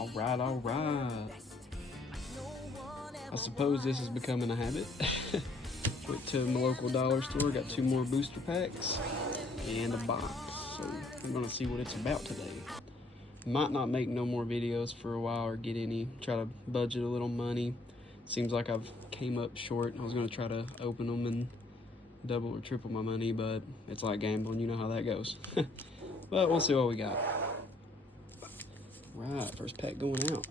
Alright, alright. I suppose this is becoming a habit. Went to my local dollar store, got 2 more booster packs and a box. So I'm gonna see what it's about today. Might not make no more videos for a while or get any. Try to budget a little money. Seems like I've came up short. I was gonna try to open them and double or triple my money, but it's like gambling, you know how that goes. But we'll see what we got. Right, first pack going out.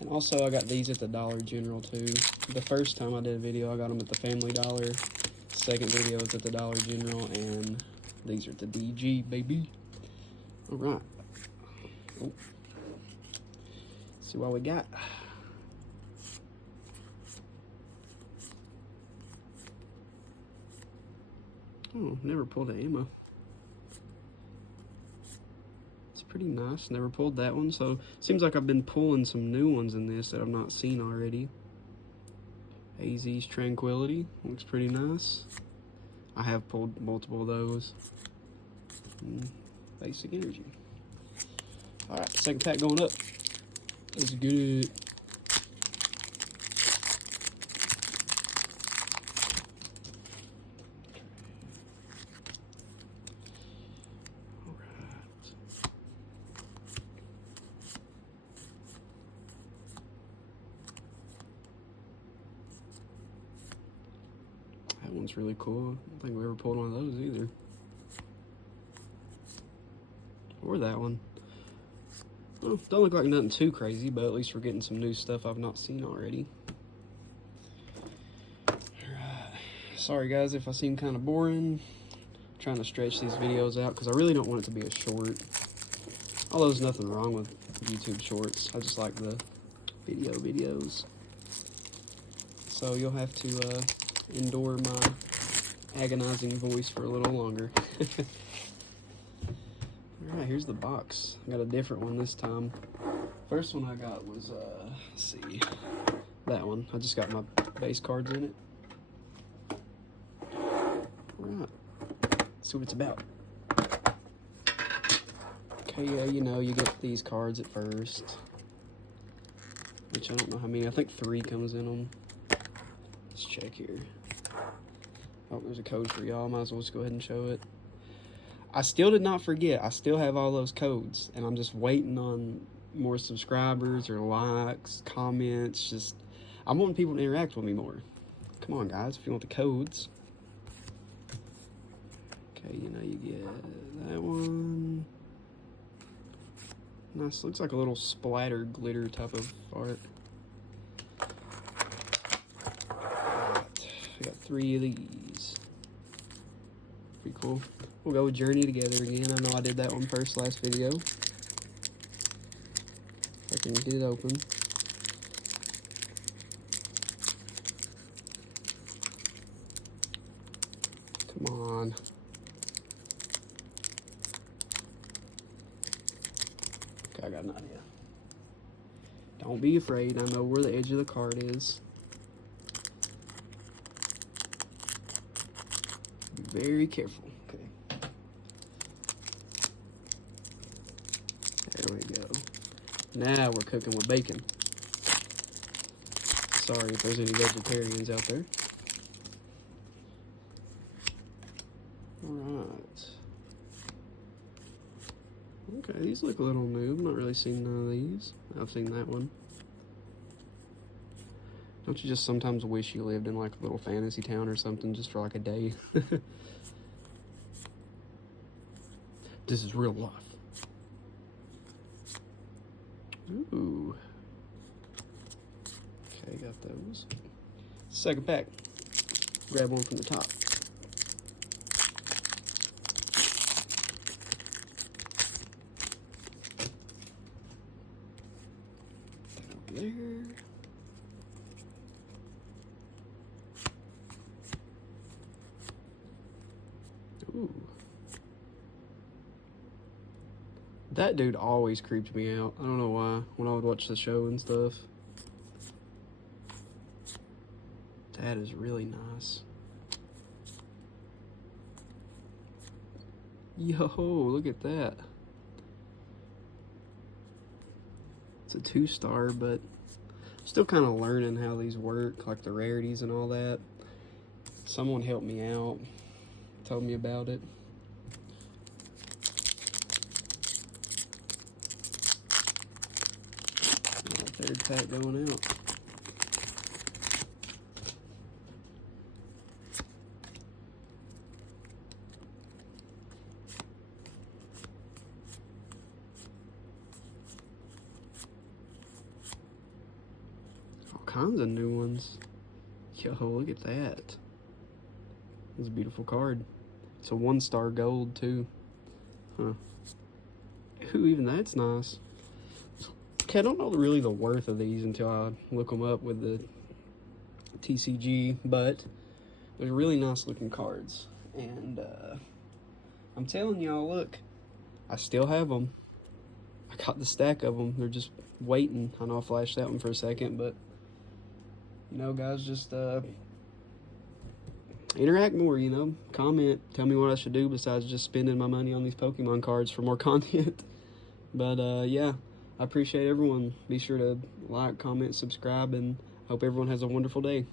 And also I got these at the Dollar General too. The first time I did a video, I got them at the Family Dollar. Second video was at the Dollar General, and these are at the DG, baby. Alright. Oh. See what we got. Oh, never pulled an ammo. It's pretty nice. Never pulled that one, so seems like I've been pulling some new ones in this that I've not seen already. AZ's Tranquility looks pretty nice. I have pulled multiple of those. Basic Energy. Alright, second pack going up. Let's get it. That one's really cool. I don't think we ever pulled one of those either. Or that one. Well, don't look like nothing too crazy, but at least we're getting some new stuff I've not seen already. Alright. Sorry guys if I seem kind of boring. I'm trying to stretch these videos out because I really don't want it to be a short. Although there's nothing wrong with YouTube shorts. I just like the videos. So you'll have to endure my agonizing voice for a little longer. Alright, here's the box. I got a different one this time. First one I got was, let's see, that one. I just got my base cards in it. Alright, see what it's about. Okay, yeah, you know, you get these cards at first. Which I don't know how many, I think 3 comes in them. Let's check here. Oh, there's a code for y'all. Might as well just go ahead and show it. I still did not forget. I still have all those codes, and I'm just waiting on more subscribers or likes, comments. Just, I want people to interact with me more. Come on, guys, if you want the codes. Okay, you know, you get that one. Nice. Looks like a little splatter glitter type of art. We got 3 of these. Pretty cool. We'll go with Journey together again. I know I did that one first last video. I can get it open. Come on. Okay, I got an idea. Don't be afraid. I know where the edge of the card is. Be very careful. Okay. There we go. Now we're cooking with bacon. Sorry if there's any vegetarians out there. Alright. Okay, these look a little new. I've not really seen none of these. I've seen that one. Don't you just sometimes wish you lived in like a little fantasy town or something just for like a day? This is real life. Ooh. Okay, got those. Second pack. Grab one from the top. That over there. Ooh. That dude always creeped me out. I don't know why, when I would watch the show and stuff. That is really nice. Yo, look at that. It's a 2-star, but still kind of learning how these work, like the rarities and all that. Someone helped me out, told me about it. Third pack going out. All kinds of new ones. Yo, look at that. That's a beautiful card. It's a 1-star gold too. Huh. Ooh, even that's nice. Okay, I don't know really the worth of these until I look them up with the TCG, but they're really nice looking cards. And I'm telling y'all, look, I still have them. I got the stack of them. They're just waiting. I know I flashed that one for a second, but you know, guys, just interact more, you know, comment, tell me what I should do besides just spending my money on these Pokemon cards for more content. But yeah, I appreciate everyone. Be sure to like, comment, subscribe, and hope everyone has a wonderful day.